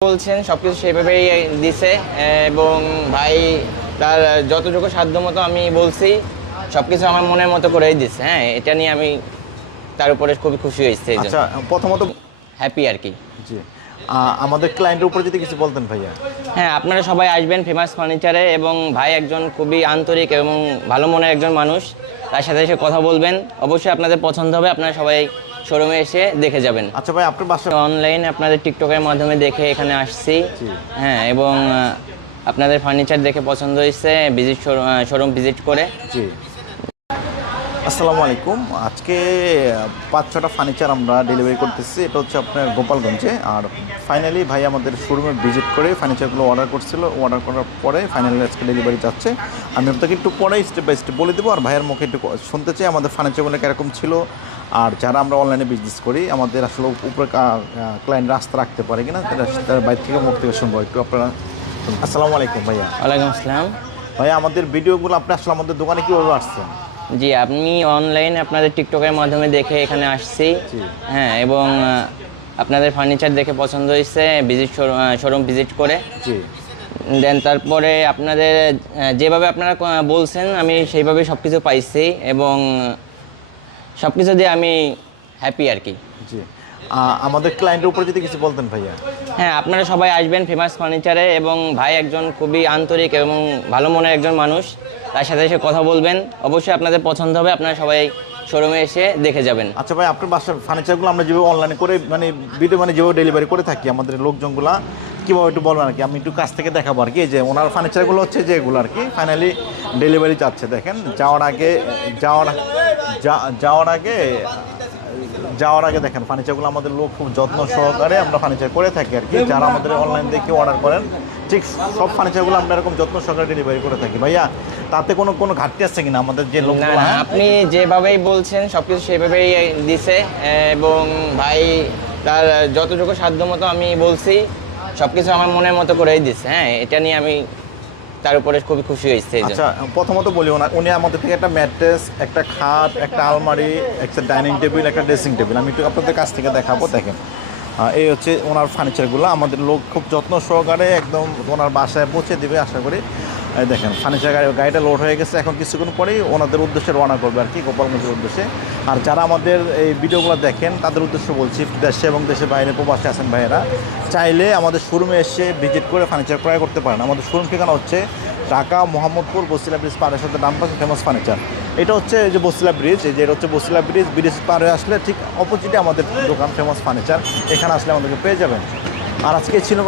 বলছেন সবকিছু সেভাবেই দিছে এবং ভাই তার যতটুকু সাধ্য মতো আমি বলছি সবকিছু আমার মনের মতো করেই দিছে হ্যাঁ এটা নিয়ে আমি তার উপরে খুবই খুশি হয়েছি আচ্ছা প্রথমত হ্যাপি আর কি। জি আমাদের ক্লায়েন্টের উপরে যদি কিছু বলতেন ভাইয়া। হ্যাঁ আপনারা সবাই আসবেন ফেমাস ফার্নিচারে এবং ভাই একজন খুবই আন্তরিক এবং ভালো মনের একজন মানুষ তার সাথে এসে কথা বলবেন অবশ্যই আপনাদের পছন্দ হবে আপনারা সবাই শোরুমে এসে দেখে যাবেন। আচ্ছা ভাই আপনার বাসা অনলাইন আপনাদের টিকটকের মাধ্যমে দেখে এখানে আসছি। হ্যাঁ এবং আপনাদের ফার্নিচার দেখে পছন্দ হয়েছে ভিজিট শোরুম ভিজিট করে। জি। আসসালামু আলাইকুম আজকে পাঁচ ছটা ফার্নিচার আমরা ডেলিভারি করতেছি। এটা হচ্ছে আপনার গোপালগঞ্জে। আর ফাইনালি ভাই আমাদের শোরুমে ভিজিট করে ফার্নিচারগুলো অর্ডার করছিল। অর্ডার করার পরে ফাইনালি আজকে ডেলিভারি যাচ্ছে। আমি আপনাকে একটু পরে স্টেপ বাই স্টেপ বলে দেবো। আর ভাইয়ের মুখে একটু শুনতে চাই আমাদের ফার্নিচারগুলো কীরকম ছিল। আর যারা আমরা অনলাইনে বিজনেস করি আমাদের আসলে উপরে ক্লায়েন্ট রাস্তা রাখতে পারে কিনা তারা- বাইরে থেকে মুখ থেকে শুনব। একটু আপনারা আসসালামু আলাইকুম ভাইয়া। ওয়ালাইকুম আসসালাম। ভাইয়া আমাদের ভিডিওগুলো আপনি আসলে আমাদের দোকানে কীভাবে আসছেন? জি আপনি অনলাইন আপনাদের টিকটকের মাধ্যমে দেখে এখানে আসছি। হ্যাঁ এবং আপনাদের ফার্নিচার দেখে পছন্দ হয়েছে ভিজিট শোরুম ভিজিট করে। জি। দেন তারপরে আপনাদের যেভাবে আপনারা বলছেন আমি সেইভাবে সব কিছু পাইছি এবং সব কিছু দিয়ে আমি হ্যাপি আর কি। জি। আমাদের ক্লায়েন্টের উপরে যদি কিছু বলতেন ভাইয়া। হ্যাঁ আপনারা সবাই আসবেন ফেমাস ফার্নিচারে এবং ভাই একজন খুবই আন্তরিক এবং ভালো মনের একজন মানুষ তার সাথে এসে কথা বলবেন। অবশ্যই আপনাদের পছন্দ হবে আপনারা সবাই শোরুমে এসে দেখে যাবেন। আচ্ছা ভাই আপনার বাসার ফার্নিচারগুলো আমরা যেভাবে অনলাইনে করে মানে ভিডিও মানে যেভাবে ডেলিভারি করে থাকি আমাদের লোকজনগুলা কীভাবে একটু বলবেন আর কি? আমি একটু কাছ থেকে দেখাবো আর কি যে ওনার ফার্নিচারগুলো হচ্ছে যে এগুলো আর কি। ফাইনালি ডেলিভারি যাচ্ছে দেখেন যাওয়ার আগে যাওয়ার যাওয়ার আগে যাওয়ার আগে দেখেন ফার্নিচারগুলো আমাদের লোক খুব যত্ন সহকারে আমরা ফার্নিচার করে থাকি আর কি যারা আমাদের অনলাইন দেখে অর্ডার করেন ঠিক সব ফার্নিচারগুলো আমরা এরকম যত্ন সহকারে ডেলিভারি করে থাকি ভাইয়া তাতে কোনো কোনো ঘাটতি আছে কিনা আমাদের যে না হ্যাঁ? আপনি যেভাবেই বলছেন সব কিছু সেভাবেই দিছে এবং ভাই তার যতটুকু সাধ্য মতো আমি বলছি সবকিছু আমার মনের মতো করেই দিছে হ্যাঁ এটা নিয়ে আমি তার উপরে খুবই খুশি হয়েছে আচ্ছা প্রথমত বলি ওনা উনি আমাদের থেকে একটা ম্যাট্রেস, একটা খাট, একটা আলমারি, একটা ডাইনিং টেবিল, একটা ড্রেসিং টেবিল। আমি একটু আপনাদের কাছ থেকে দেখাবো, দেখেন। এই হচ্ছে ওনার ফার্নিচারগুলো। আমাদের লোক খুব যত্ন সহকারে একদম ওনার বাসায় পৌঁছে দেবে, আশা করি। দেখেন, ফার্নিচার গাড়ি গাড়িটা লোড হয়ে গেছে। এখন কিছুক্ষণ পরেই ওনাদের উদ্দেশ্যে রওনা করবে আর কি, গোপালগঞ্জের উদ্দেশ্যে। আর যারা আমাদের এই ভিডিওগুলো দেখেন, তাদের উদ্দেশ্যে বলছি, দেশে এবং দেশের বাইরে প্রবাসে আছেন ভাইয়েরা, চাইলে আমাদের শোরুমে এসে ভিজিট করে ফার্নিচার ক্রয় করতে পারেন। আমাদের শোরুম ঠিকানা হচ্ছে ঢাকা মোহাম্মদপুর বসিলা ব্রিজ পাড়ের সাথে ডান পাশে ফেমাস ফার্নিচার এটা হচ্ছে এই যে বসিলা ব্রিজ এই যে এটা হচ্ছে বসিলা ব্রিজ ব্রিজ পার হয়ে আসলে ঠিক অপোজিটে আমাদের দোকান ফেমাস ফার্নিচার এখানে আসলে আমাদেরকে পেয়ে যাবেন। আর আজকে ছিল